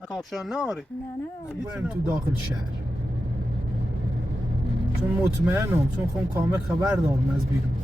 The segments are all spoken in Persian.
نه کاپشن ناری؟ نه بریم تو داخل شهر چون مطمئنم چون خون کامل خبر دارم از بیرون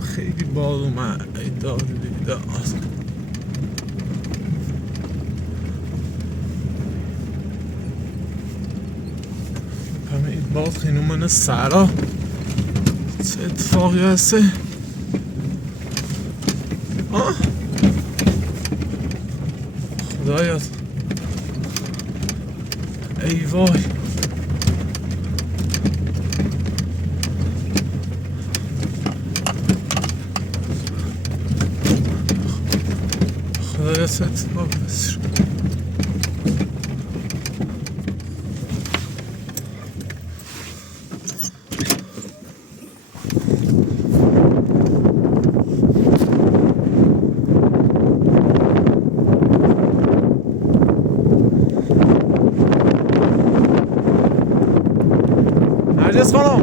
خیلی باد اومد ایداد بیداد همه این باد خیلی اومده سرا چه اتفاقی هسته خدایات ای وای خدایات اتفاق بسیر نرجس خانم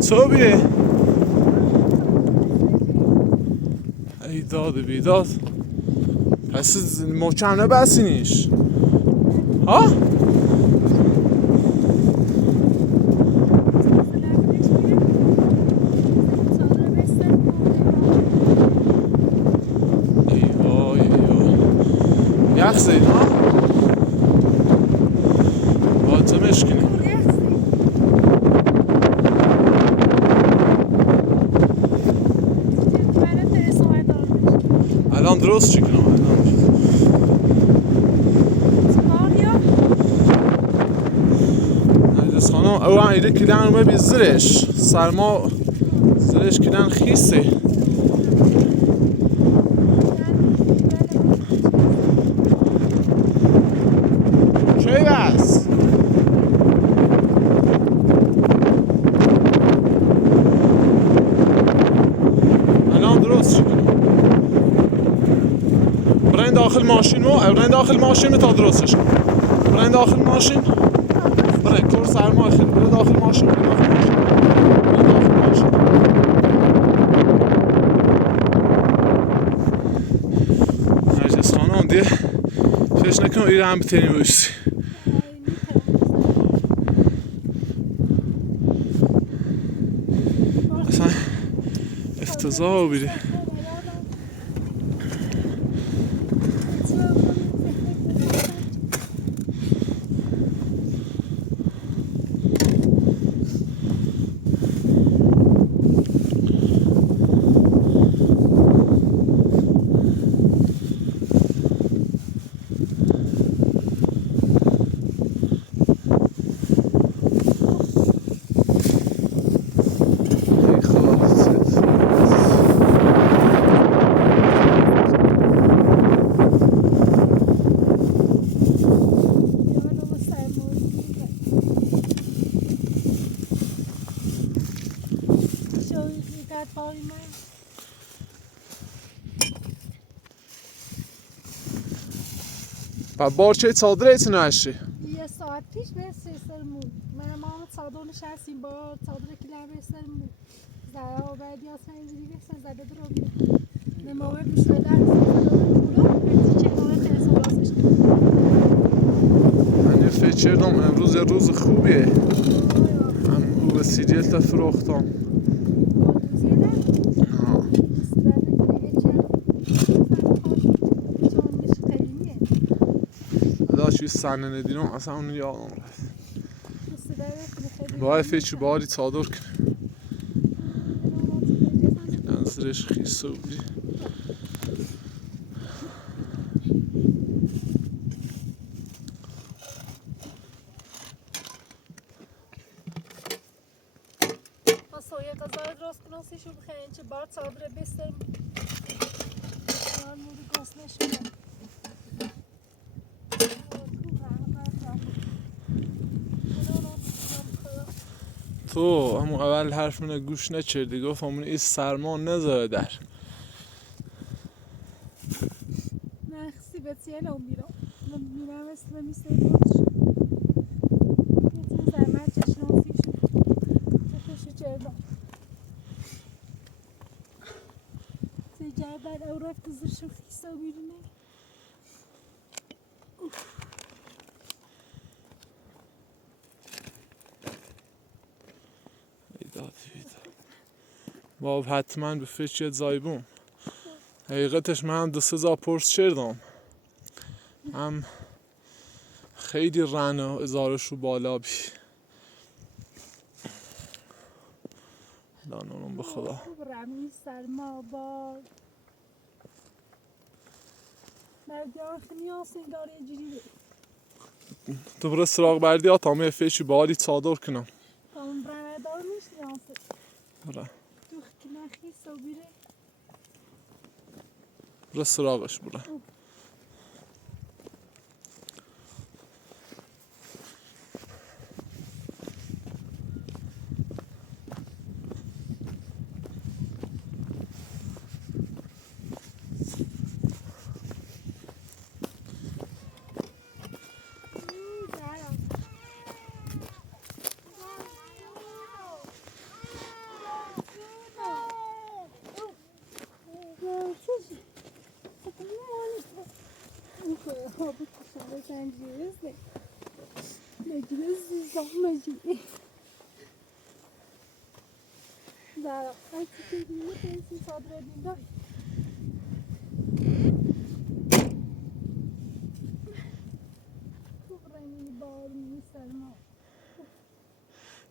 صبحیه ای داد بیداد پس محکم نبسینیش ها؟ ای وای ای وای یخ زید ها؟ باید مشکنی الان درست چی کنم نرجس خانم او هم ایده کلن رو بی زرش سرما زرش کلن خیسته چه بس الان درست چی کنم برین داخل ماشین تا درستش کن برین داخل ماشین برین کور سرما خیلی برین داخل ماشین نرجس خانم دیگه فکر نکنم ایره هم بتینی بایستی اصلا افتضاح بیده و بارچه چادر ایتون هشتی؟ یه ساعت پیش به سرمون من ما چادر نشستیم با چادر کلم به سرمون زده و بعد یا سنگیری به زده درو نموه پیش به در سرمون چه کنه ترسو بازش من فکر کردم امروز روز خوبیه هم او سیریل تا فروختم داشت سنه ندیدم اصلا اونو یادم رفت باید فکر باری چادر کنیم نظرش خیسه بودی یه غذا درست کنم سیشو بخواین چه بار صادره بسترم مورد گاز نشونه تو همون اول حرف منو گوش نکردی گفت همون این سرما نذاره در نه خسی بسیار هم میرم من میرم اسم میسته بودش یه زحمت چشناسی شد چه چردم سجادر او رفت زرشو خیسا بیرونه باب حتما به فکر زایبون حقیقتش من هم 2-3 پرس کردم هم خیلی رن و ازارش رو بالا بی لانونم به خدا رمی سرما بار بردیار خمیاس انگار یه جوری تو برای سراغ بردی ها تا همه فکری بالی صادر کنم تامون برنه دار نیست نیاسه برای تو خیلی خیسا بیره سراغش برای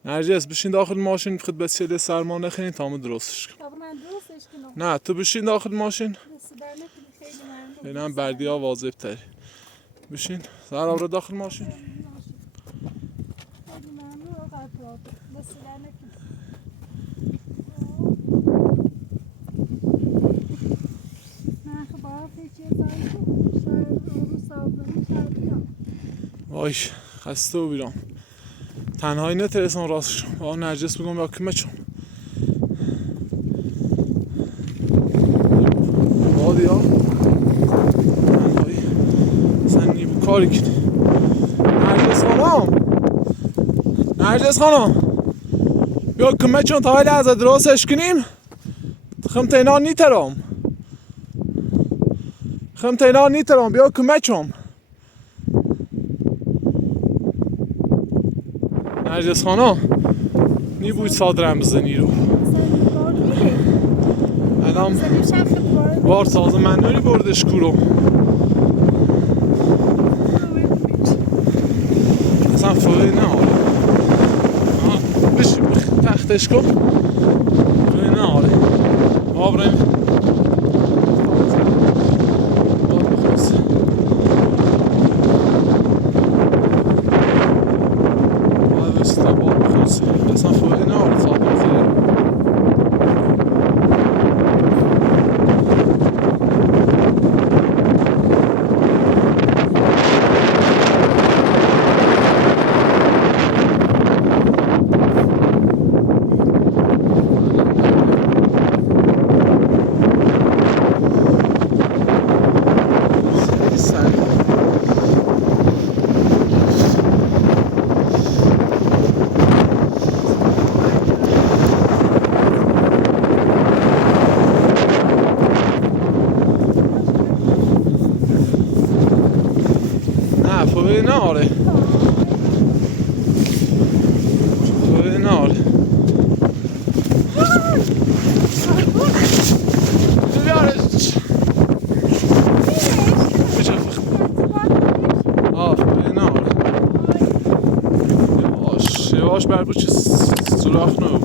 نرجس بشین داخل ماشین خود بسیاری سرما نخینی تا همه درستش کن نه تو بشین داخل ماشین خیلی هم بردی ها واضح تری بشین زهرا برو داخل ماشین وای خسته و بیرام تنهایی نترسم راستش با نرجس بگم یا کمه چون بادی ها تنهایی سنی بو کاری کنی نرجس خانم بیا کمه چون تا هایل از درستش کنیم خم تینا نیترم بیا کمه چون نرجس خانم نیبوی صادرم بزنی رو الان بار تازه منوری بردش کورو اصلا فوقی نه بشی تختش کن فوقی نه آره آبریم بار بخواست اصلا فوقی نه آره صادر بزنی فوقی نه آره فوقی نه آره بیارش بچه فوقی نه آره یواش بر بچه سراخ نو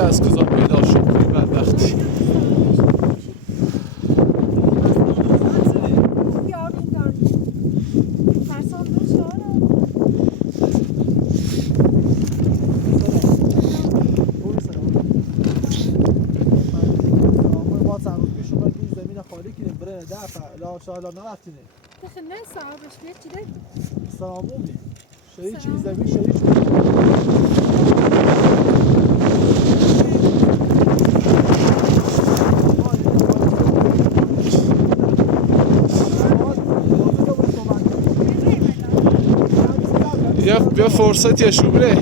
بیا از کجا پیدا شد این بدبختی شالا نرفتینه نه صاحبش بیاد چی داری؟ سلامومی شریک چی زمین شریک بیا فرصت یه شوبره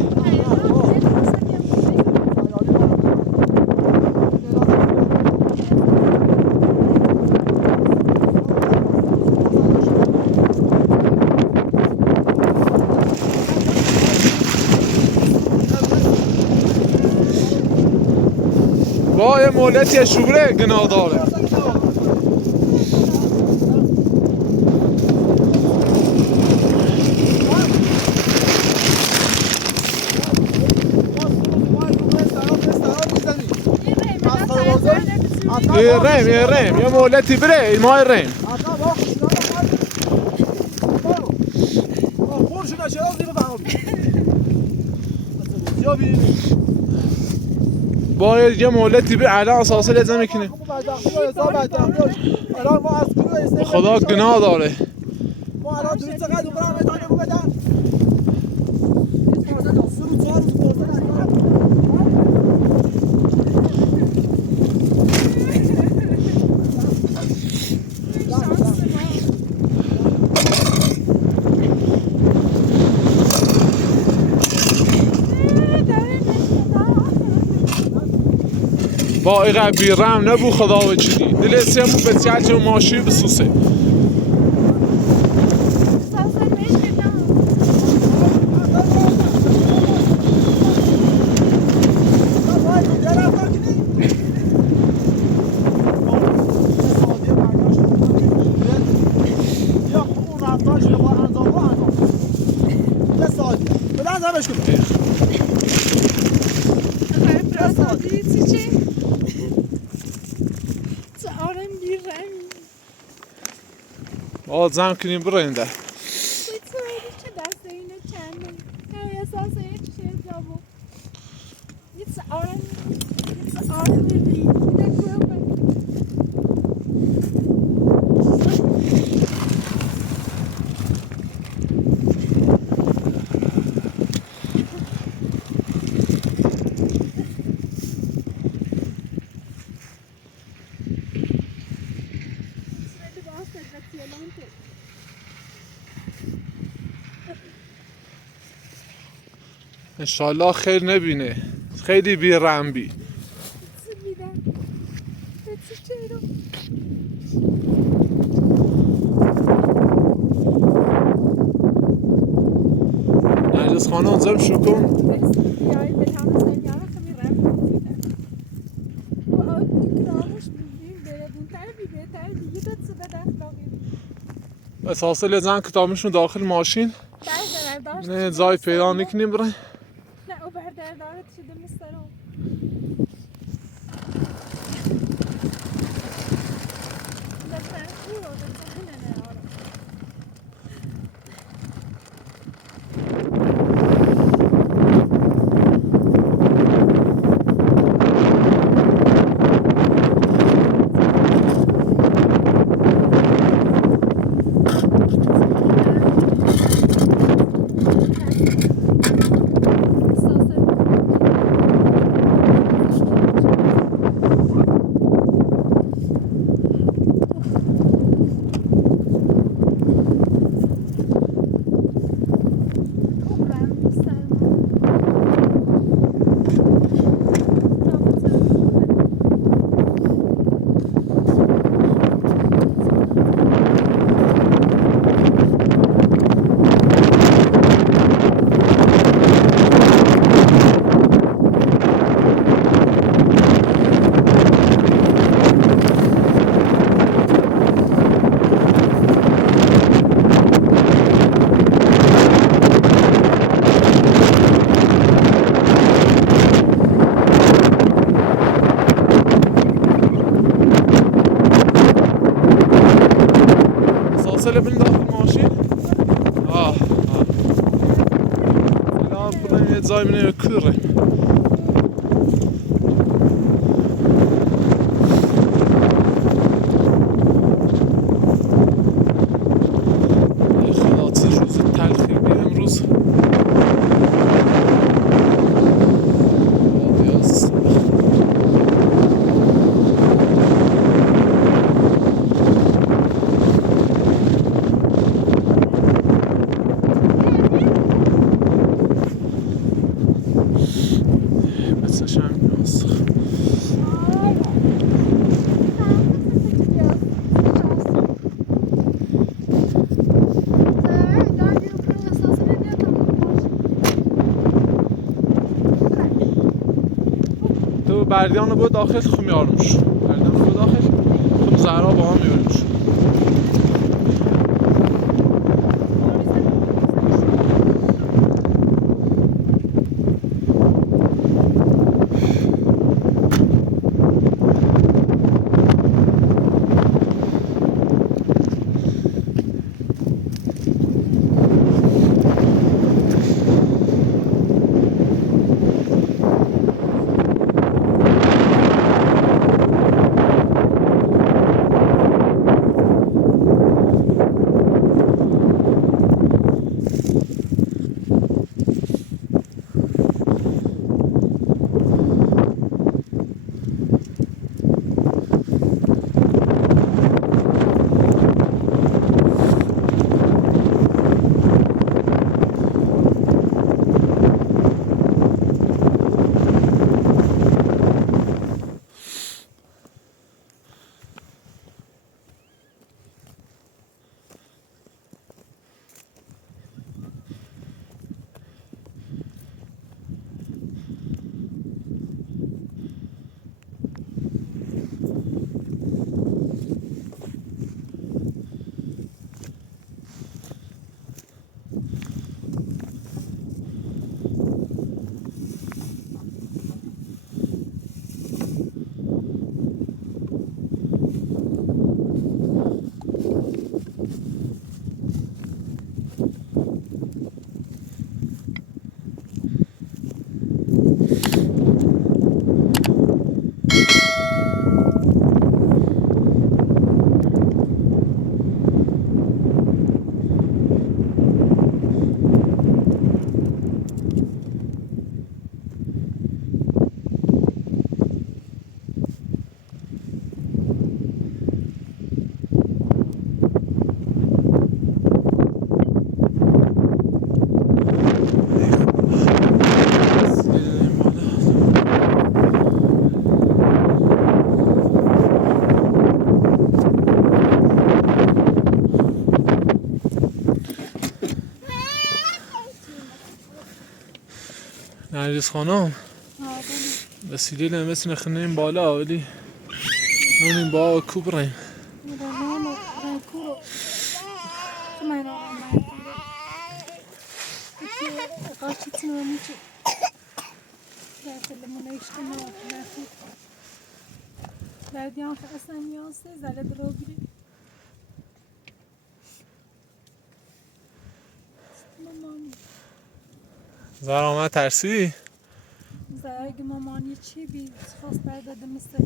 با یه مولت یه شوبره گناه داره یه ریم یه مولتی بره این ماه ریم باید یه مولتی بره الان اساسه لازم میکنه خدا گناه داره با ایقه بیرم نبو خدا وجودی دلسیمو بسیار جو ماشی بسوسه زم کنیم برنده انشالله خیر نبینه خیلی بیرم بی نرجس خانه اونجا شو کن اساسا لازم کتابشون داخل ماشین نه زای پیدا نکنیم برای نه او بردردارت شده مسترم داخل ماشین الان بریم یه جای منه کره خدا چه روز تلخی بی امروز بردیان بود داخل خو میارمش بردیان بود داخل خو زهرا با هم میارمش نرگس خانم وسیله نمیتونه خنیم بالا ولی اونیم با کوبریم بردیان که اصلا نیازه زله درو گیری زهرا ترسی؟ زهرا اگه مامانی چی بید خواست برداده مثل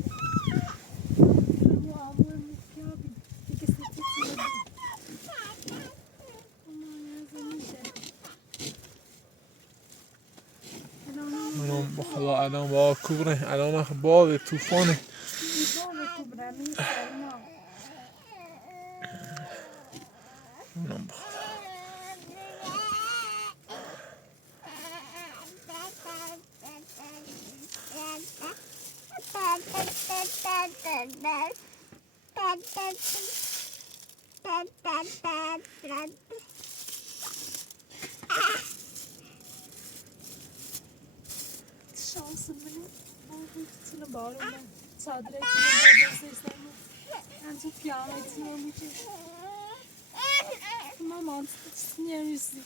رو آمور مفیا بید دیگه ستی چی بید مامانی از میشه اونم بخدا الان با کوبره الان باد توفانه اونم بخدا şansım benim. Ağzını bağırıyorum. Sadece ekmeğe seslenme. En çok kıyametini olmayacak. Tamam mantıklı çizsin yarısı.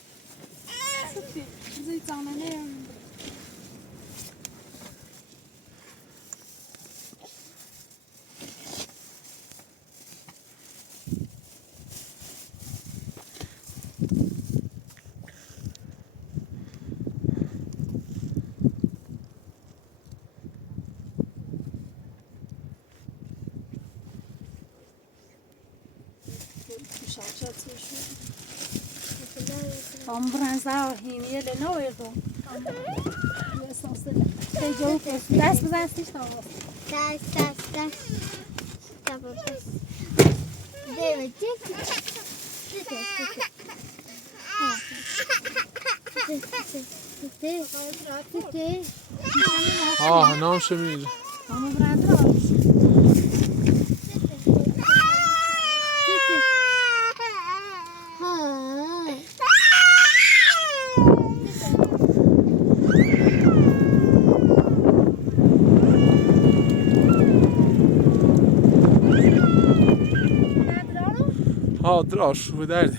Sıkı. Bize canına ne yarında? شاتشو هم برنزا هینیه لنویدو دست بزن سیش تا دست Tamam bas. Demek ki. نام شمیر همه برنده را دراش و دردی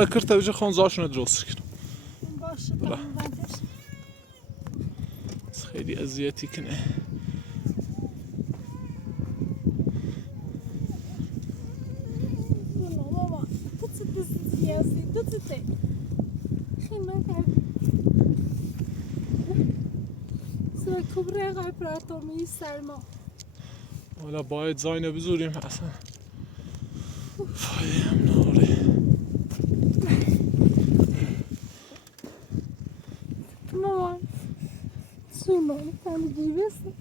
بrakır tabii ki خانزاشون درست کن باشه تا بعدش خیلی اذیتی کنه بابا تو چه دست سیاسی تو چه خیلی کرد سر کبره قای پراتومی سرما حالا باید زاینه بزوریم اصلا فایم ناره مامان سویمان تنی جیبسته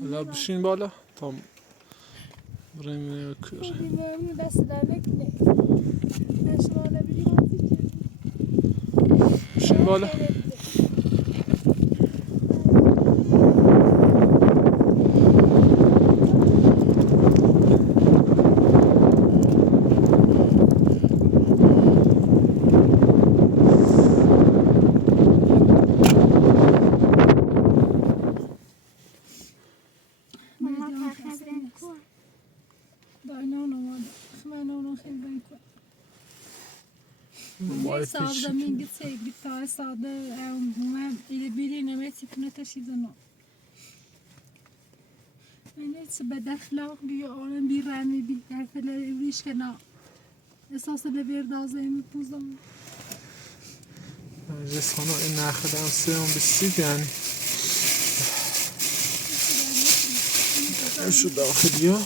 حالا بشین بالا تا بریم کوره بیمارمی دست در نکنه نشمانه بیدیم بشین بالا Sağda min gitseydik bir tane sağda ile birine mesifine taşıdın o. Neyse bedefler bir onun bir rami bir derfeler evriş kena. Esasında bir daha zeymi puzam. رسانه این نخدم سیام بسید یعنی شو داخلی ها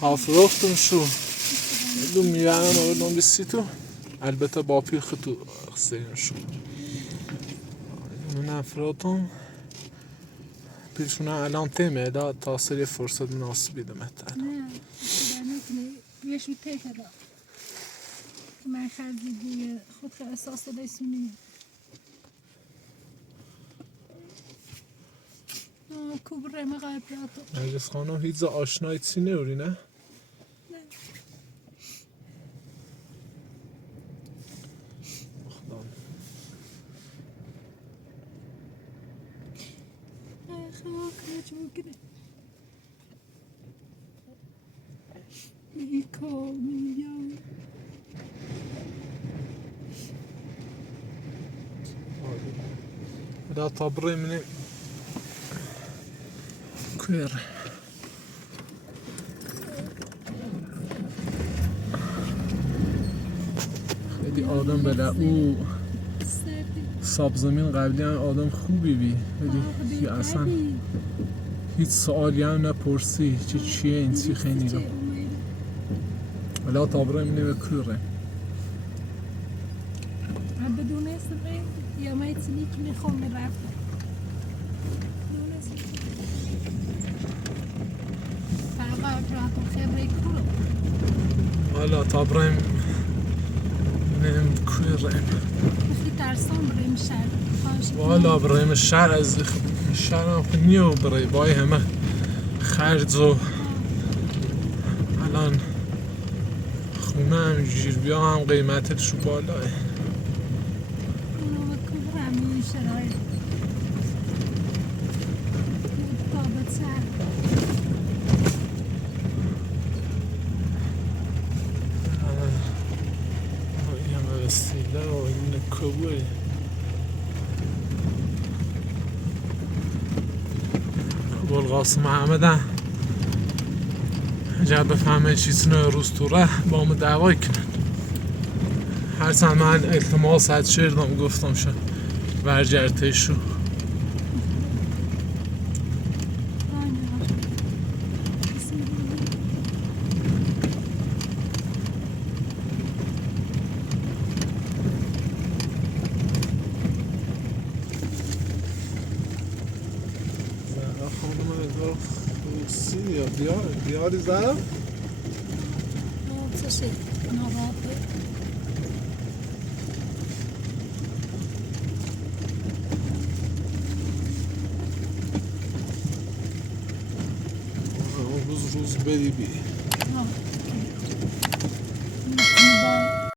هافروختم شو دو میرانم آوردم بسید تو البته با پی خطو خسته شو من افراتم پیشونه الان تیمه دا تاثیر فرصت مناسبی دمت یه شو تیکه دا که من خردی دیگه خود که احساس دیسونی کوبره مقای پراتو نرگس خانم هیچ آشنایی چی نوری نه؟ ممکنه میگی کار میگم لا طبري من كوير خیلی آدم بله او سابزمین قبلی هم آدم خوبی بی ولی اصلا هیچ سوالی هم نپرسی چیه این چی خیلی رو ولی طبري من بكوره بدون اسم یا میتونی که میخوام رفتم فقط رفتم خبری کرو ولا طبري من كوره خیلی ترسان بریم شهر والا بریم شهر از شهر هم خونیو برای بای همه خرج و الان خونه هم جیر بیا هم قیمتش رو بالاه اونو کبر همین شرایط تابت سر این همه وسیله و این کبوه ابوالقاسم محمد هم عجب بفهمه چیزنه روز تو ره با همه دعوای کنن هرچند من التماس حد شردم گفتم شد ورجرتش شو زهرا خانم ازار خوصی یا دیاری زهرا چه شد نوابه روز بدی بی